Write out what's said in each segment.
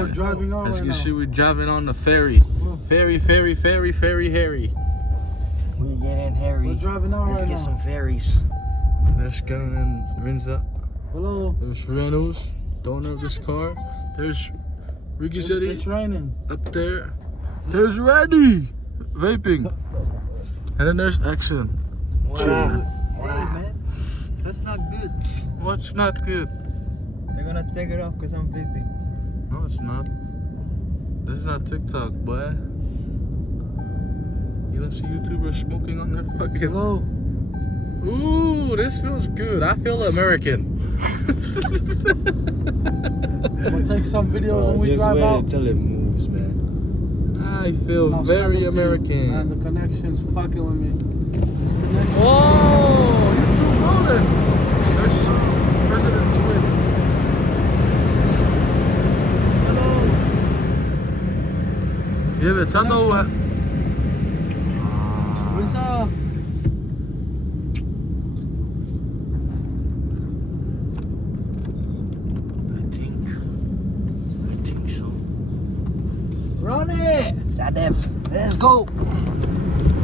we're driving on As right you now. see, we're driving on the ferry. Ferry, Harry. We get in Harry. We're driving on Let's right get now. some ferries. There's Gun and Rinza. Hello. There's Reynolds, the owner of this car. There's Ricky It's City raining. up there. There's Randy vaping. And then there's Action. Hey man, that's not good. What's not good? They're gonna take it off because I'm vaping. No, it's not. This is not TikTok, boy. You don't see YouTubers smoking on their fucking. Hello. Ooh, this feels good. I feel American. We'll take some videos when we drive out. Till it moves, man. I feel I'll very send them to you. American. Man, the connection's fucking with me. This connection. Oh, you're too golden. There's President Swin. Hello. Yeah, but Chato. What's up? I think so. Run it! Sadef, let's go!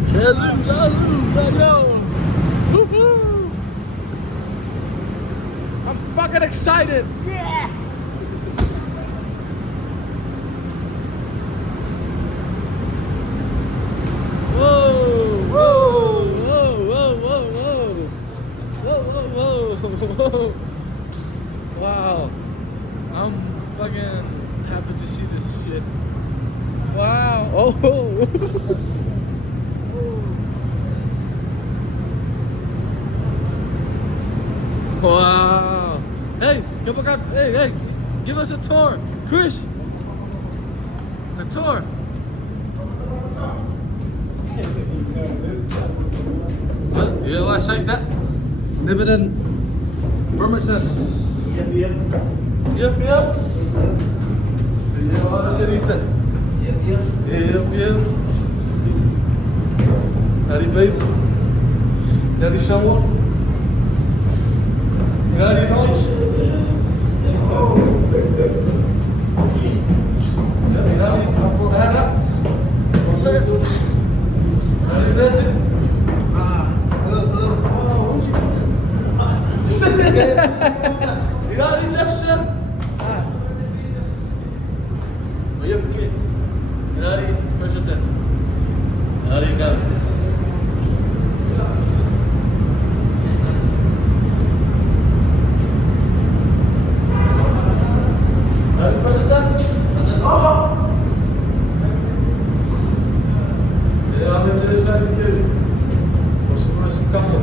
Salut, radio. Woohoo! I'm fucking excited. Yeah! Whoa, whoa, whoa, whoa, whoa, whoa. Whoa, whoa, whoa, whoa. Wow. I'm fucking happy to see this shit. Wow. Oh. Wow. Hey, hey, give us a tour. Chris. The tour. What? You want to say that? Nibbiden. Bremerton. Yep. Ja, dat is er niet. Yep. Daddy baby. Daddy someone. Daddy noise. Daddy, apa? Set. Daddy ready. Daddy Jefferson. Yep, okay. Daddy President. Daddy go. Daddy President. Oh. Ja, met je zijn jullie. Was het maar eens een kapper.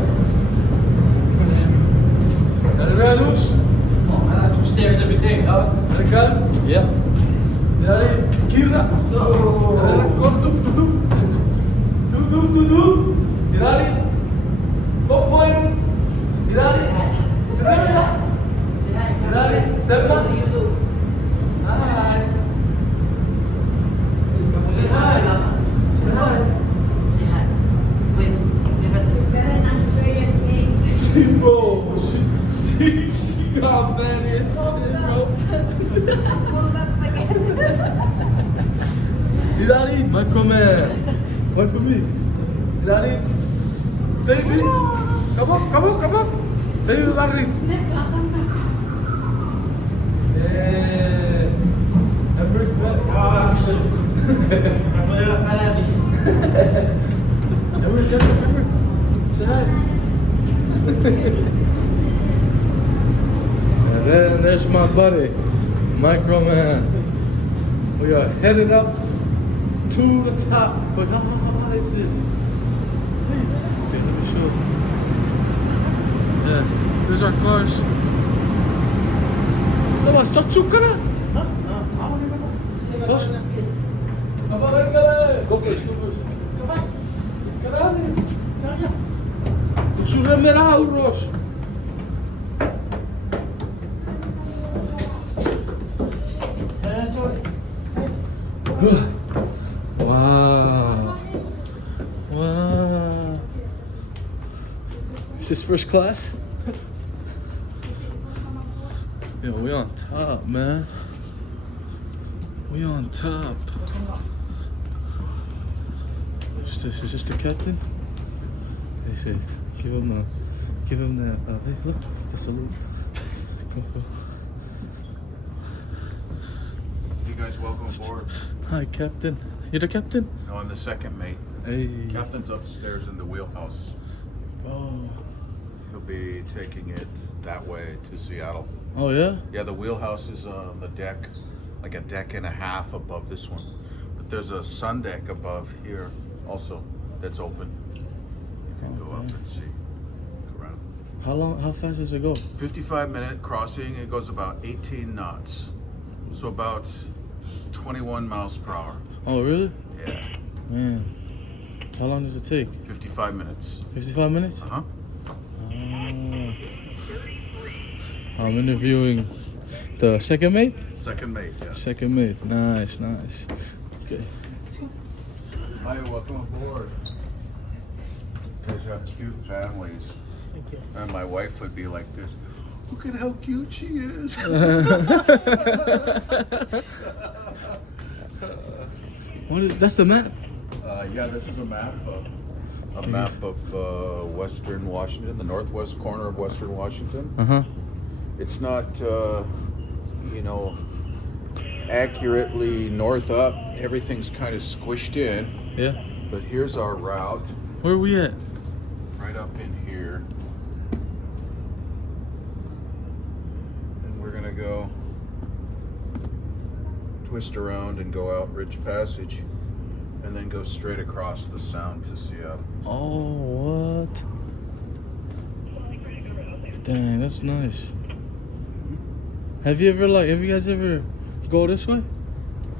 Daddy Reynolds. Oh, I do stairs every day, dog. Daddy go. Yeah. Daddy Kira. Do. Daddy. Popoy. Daddy. Daddy. What do you do? Hi. Say hi. Say hi. Say hi. Wait, you better not show your face. Bro, she got bad as shit, bro. Hold up again. Daddy, microman. One for me. Daddy. Baby. Come on. Baby, Barry. Yeah. Hamburg, Hamburg. Say hi. And then there's my buddy, Microman. We are headed up to the top. But how high is this? Hey, let me show. Yeah, there's our cars. Sama, Chuukese? Huh? Bos? Go first. Caralho. Tu surremerá o rosto. Wow. Is this first class? Yeah, we on top, man. We on top. Is this the captain? They say, give him that. Hey, look, the salute. Go. You guys welcome aboard. Hi, Captain. You're the captain? No, I'm the second mate. Hey. Captain's upstairs in the wheelhouse. Oh. He'll be taking it that way to Seattle. Oh yeah? Yeah, the wheelhouse is on the deck, like a deck and a half above this one. But there's a sun deck above here also that's open. You can go up and see. Look around. How fast does it go? 55-minute crossing. It goes about 18 knots. So about 21 miles per hour. Oh really? Yeah. Man. How long does it take? 55 minutes. 55 minutes? Uh-huh. I'm interviewing the second mate? Second mate, yeah. Second mate. Nice. Okay. Hi, welcome aboard. You guys have cute families. And my wife would be like this. Look at how cute she is. That's the map? Yeah, this is a map of Western Washington, the northwest corner of Western Washington. Uh-huh. It's not, accurately north up. Everything's kind of squished in. Yeah. But here's our route. Where are we at? Right up in here. And we're gonna go twist around and go out Ridge Passage and then go straight across the Sound to Seattle. Oh, what? Dang, that's nice. Have you guys ever go this way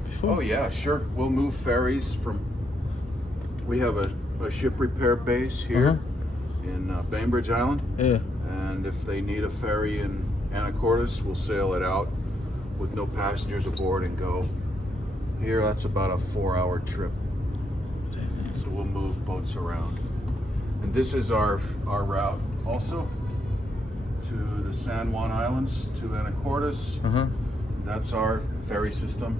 before? Oh yeah, sure. We'll move ferries from, we have a ship repair base here in Bainbridge Island. Yeah. And if they need a ferry in Anacortes, we'll sail it out with no passengers aboard and go. Here, that's about a 4-hour trip. So we'll move boats around. And this is our route also to the San Juan Islands, to Anacortes. Uh-huh. That's our ferry system.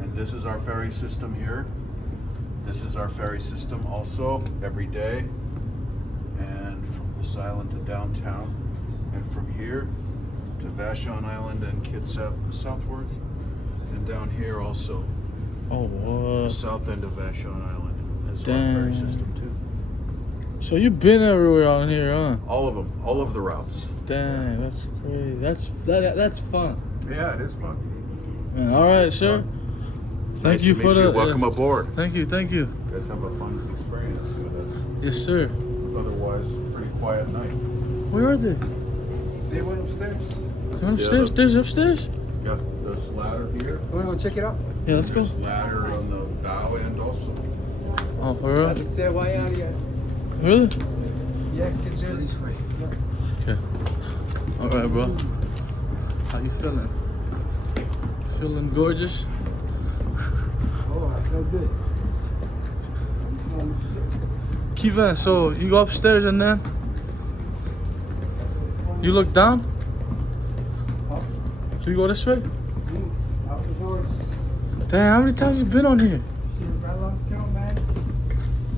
And this is our ferry system here. This is our ferry system also every day. And from this island to downtown. And from here to Vashon Island and Kitsap, Southworth. And down here also. Oh, The what? south end of Vashon Island is our ferry Damn. system too. So you've been everywhere on here, huh? All of them, all of the routes. Dang, that's crazy. That's fun. Yeah, it is fun. Man, all right, sir. Nice to meet you. Welcome aboard. Thank you. You guys have a fun experience with us. Yes, sir. Otherwise, pretty quiet night. Where are they? They went upstairs. They're upstairs. There's upstairs. Yeah, there's ladder here. You wanna go check it out? Yeah, let's go. There's ladder on the bow end also. Oh, for real? Really? Yeah, kids are this way. Okay. All right, bro. How you feeling? Feeling gorgeous? Oh, I feel good. Kivan, so you go upstairs and then you look down? Do you go this way? Damn, how many times you been on here?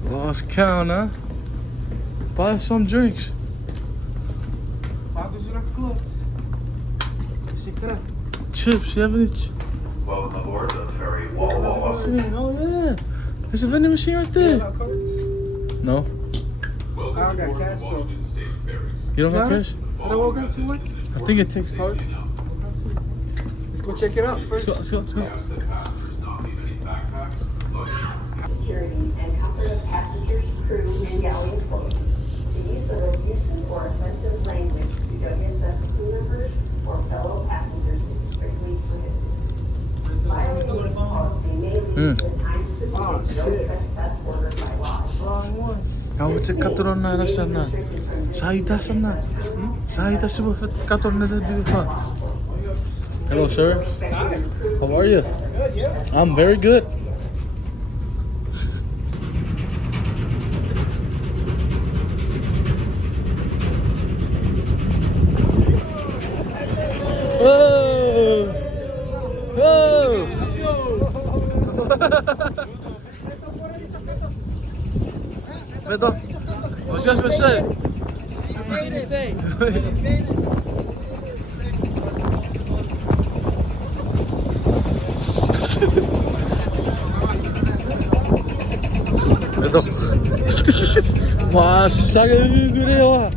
Lost count, huh? Buy some drinks. Chips, you have any? Welcome aboard the ferry Oh yeah, there's a vending machine right there. No, I got cash though. you don't have cash? I don't walk up to it. I think it takes cards. Let's go check it out first. Let's go. Security and comfort of passengers, crew, and galley employees. The use of abusive or offensive language to WSF crew members or fellow passengers is strictly prohibited. Violating this policy may lead to a time specific no trespass ordered by law. Kau cek katuran na sana. Saita sana. Saita sibo fit katuran na di fa. Hello, sir. How are you? Good, yeah. I'm very good. Whoa! Whoa! Beto, what's just to say? Beto. Masa gede ya.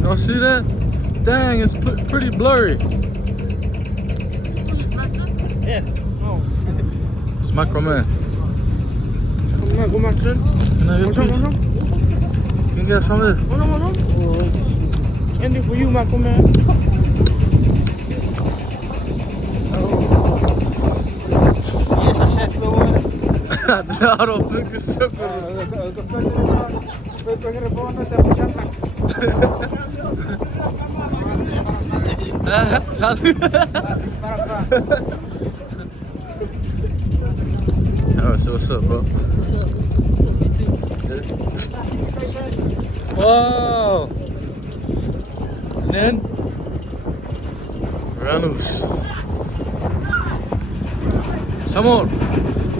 Y'all see that? Dang, it's pretty blurry. Yeah. No. It's Macro Man. Kom maar terug. Kom Kom. Can you get some of this? Anything for you, man. Kom maar. Yes, I said we were. Daarom ben ik een stuk. Oh, so what's up, bro? Wow! And then Ranus. Samor.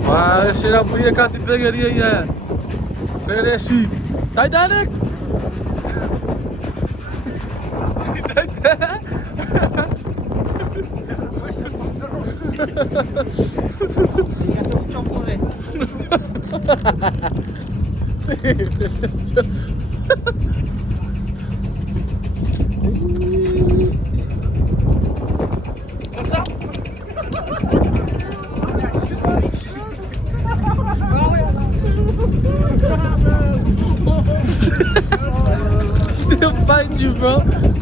Wah, será podia cá te pegaria aí. Pegaria assim. Titanic. What's up? Still find you, bro.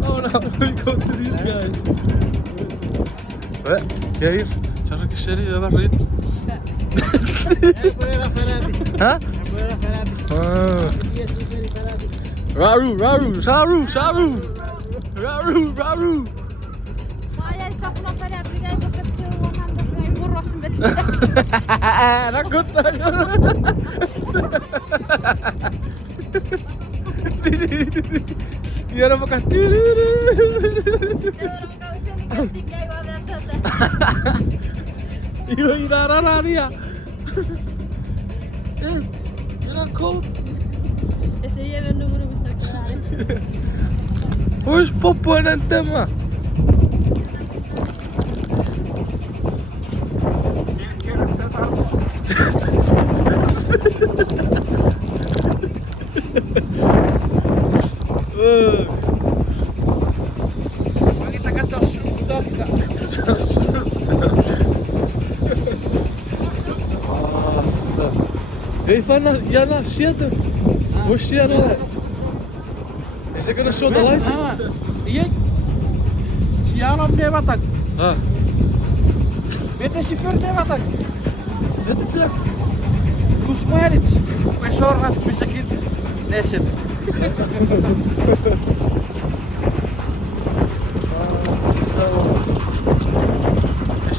Oh no, let me go to these guys. What? Kijk hier. Zou ik een serie waar je? Huh? Raru, Raru, Saru, Saru. Raru, Raru. Ma jij staat vanaf bij de brigade op het borrossen met Dat goed. Ja, dan kan Yo, daar ja. You're not cold. Ese lleva el número de Where's Popo and Tema? Kita kacau sudah tidak. Hey, Fana, Jana, siete. Where's Sienna? Is it gonna show the lights? Iya. Siapa dia batak? Ah, Bete chauffeur dia batak. dit is het. Kus Marit. Professor has bisa gitu. Neset. Is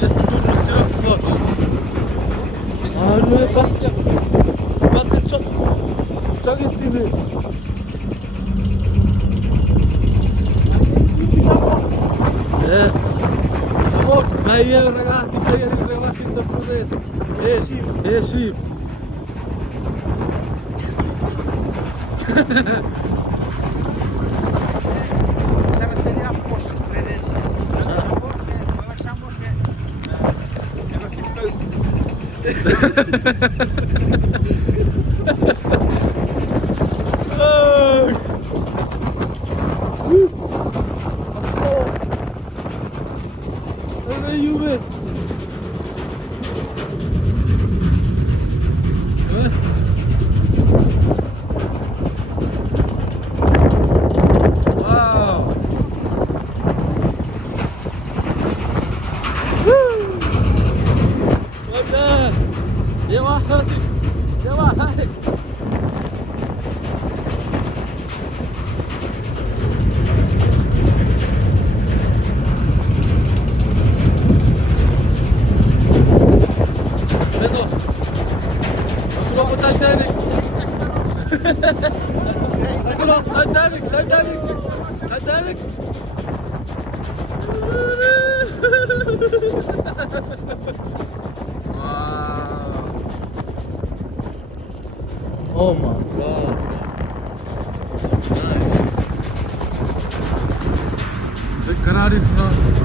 het toen nog terugvlot? Ah, nu heb ik wat het zo. Zag je het niet? Eh, Samor, may ragazzi che eri rimasti in progetto. Sì. Sana seria pos tredes. Samor ke. Hebben gefeut. Where you been? Wow. Well done. You are hurting. You are hurting. Oh my god. Nice. Look at it,